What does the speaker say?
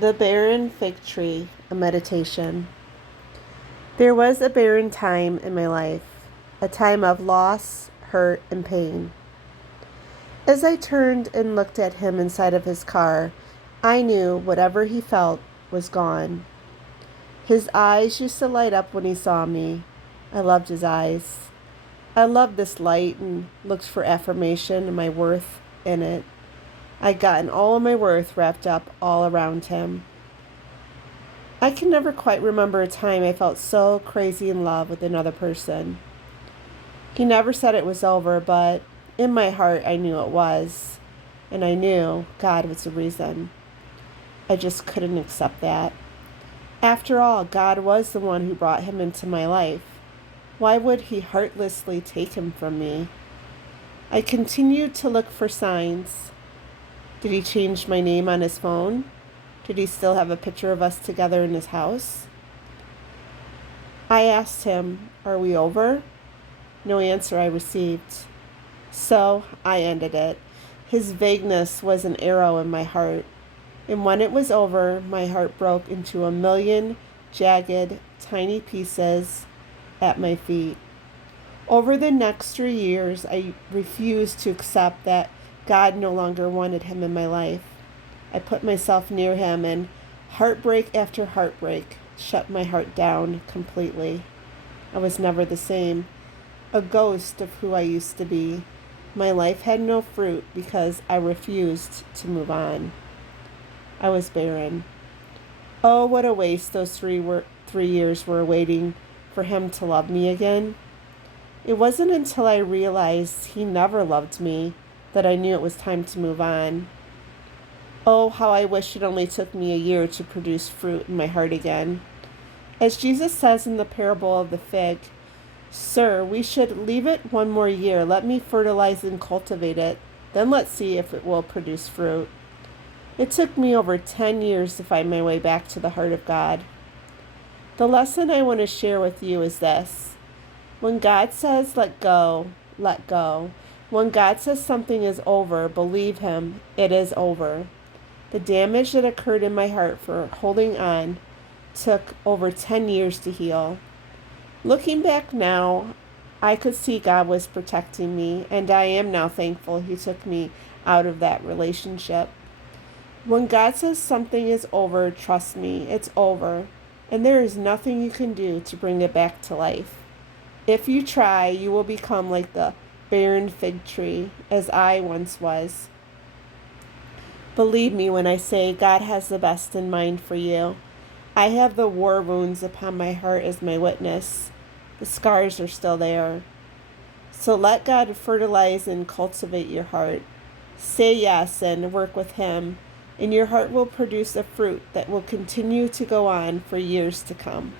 The Barren Fig Tree, a meditation. There was a barren time in my life, a time of loss, hurt, and pain. As I turned and looked at him inside of his car, I knew whatever he felt was gone. His eyes used to light up when he saw me. I loved his eyes. I loved this light and looked for affirmation and my worth in it. I'd gotten all of my worth wrapped up all around him. I can never quite remember a time I felt so crazy in love with another person. He never said it was over, but in my heart I knew it was. And I knew God was the reason. I just couldn't accept that. After all, God was the one who brought him into my life. Why would he heartlessly take him from me? I continued to look for signs. Did he change my name on his phone? Did he still have a picture of us together in his house? I asked him, "Are we over?" No answer I received. So I ended it. His vagueness was an arrow in my heart. And when it was over, my heart broke into a million jagged, tiny pieces at my feet. Over the next 3 years, I refused to accept that God no longer wanted him in my life. I put myself near him, and heartbreak after heartbreak shut my heart down completely. I was never the same, a ghost of who I used to be. My life had no fruit because I refused to move on. I was barren. Oh, what a waste those 3 years were waiting for him to love me again. It wasn't until I realized he never loved me that I knew it was time to move on. Oh, how I wish it only took me a year to produce fruit in my heart again. As Jesus says in the parable of the fig, "Sir, we should leave it one more year. Let me fertilize and cultivate it. Then let's see if it will produce fruit." It took me over 10 years to find my way back to the heart of God. The lesson I want to share with you is this. When God says let go, let go. When God says something is over, believe him, it is over. The damage that occurred in my heart for holding on took over 10 years to heal. Looking back now, I could see God was protecting me, and I am now thankful he took me out of that relationship. When God says something is over, trust me, it's over, and there is nothing you can do to bring it back to life. If you try, you will become like the barren fig tree, as I once was. Believe me when I say God has the best in mind for you. I have the war wounds upon my heart as my witness. The scars are still there. So let God fertilize and cultivate your heart. Say yes and work with him, and your heart will produce a fruit that will continue to go on for years to come.